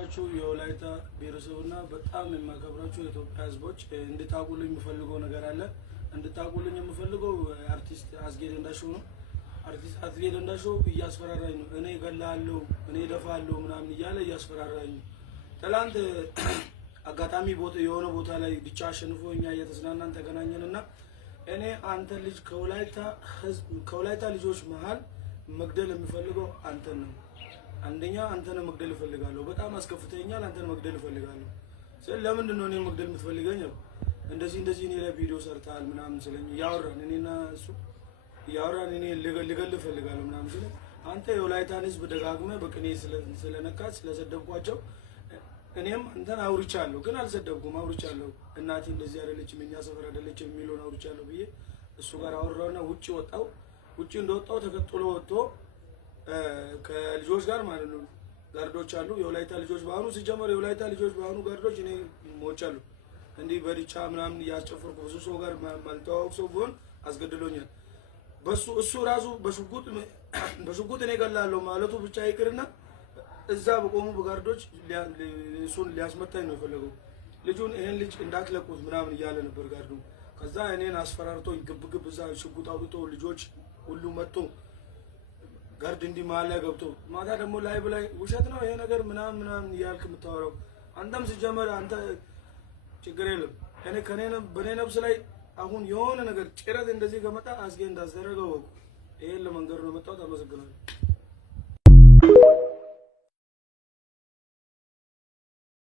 የተወደዳችሁ የወላይታ ብሔረሰብና በጣም የማከብራችሁ የኢትዮጵያ ሕዝቦች እንድታቁልኝ የምፈልገው ነገር አለ። እንድታቁልኝ የምፈልገው አርቲስት አስጌ ደንዳሾው ነው። አርቲስት አስጌ ደንዳሾው እያስፈራራኝ ነው። እኔ እገላለሁ፣ እኔ እደፋለሁ ምናምን እያለ እያስፈራራኝ ነው። ትላንት አጋጣሚ የሆነ ቦታ ላይ ብቻ አሸንፎ እኛ እየተዝናናን ተገናኘንና እኔ አንተ ልጅ ከወላይታ ልጆች መሃል መግደል የሚፈልገው አንተን ነው። አንደኛ አንተን መግደል እፈልጋለሁ፣ በጣም አስከፍተኛል። አንተን መግደል እፈልጋለሁ። ለምንድን ነው እኔ መግደል የምትፈልገኝ? እንደዚህ እኔ ላይ ቪዲዮ ሰርተሃል ምናምን ስለኝ ያወራን እኔና እሱ ያወራን እኔ ልገል እፈልጋለሁ ምናምን ስለኝ አንተ የወላይታን ሕዝብ ደጋግመህ በቅኔ ስለነካት ስለሰደብኳቸው እኔም አንተን አውርቻለሁ፣ ግን አልሰደብኩም። አውርቻለሁ እናቴ እንደዚህ አይደለችም፣ እኛ ሰፈር አይደለችም የሚለውን አውርቻለሁ ብዬ እሱ ጋር አወራውና ውጪ ወጣው። ውጪ እንደወጣው ተከትሎ ወጥቶ ከልጆች ጋር ማለት ነው ጋርዶች አሉ። የወላይታ ልጆች ባሁኑ ሲጀመር የወላይታ ልጆች ባሁኑ ጋርዶች እኔ ሞቻለሁ። እንዲህ በዲቻ ምናምን ያስጨፈርኩ ብዙ ሰው ጋር ማልተዋወቅ ሰው ቢሆን አስገድሎኛል። እሱ ራሱ በሽጉጥ እኔ እገላለሁ ማለቱ ብቻ ይቅርና እዛ በቆሙ በጋርዶች እሱን ሊያስመታኝ ነው የፈለገው። ልጁን ይሄን ልጅ እንዳትለቁት ምናምን እያለ ነበር ጋርዱ። ከዛ እኔን አስፈራርቶኝ ግብግብ እዛ ሽጉጥ አውጥቶ ልጆች ሁሉ መጥቶ ጋርድ እንዲህ መሀል ላይ ገብቶ ማታ ደግሞ ላይ ብላይ ውሸት ነው ይሄ ነገር ምናምን እያልክ የምታወራው አንተም ሲጀመር አንተ ችግር የለም። በኔ ነፍስ ላይ አሁን የሆነ ነገር ጭረት እንደዚህ ከመጣ አስጌ እንዳስደረገው ይሄን ለመንገር ነው የመጣሁት። አመሰግናለሁ።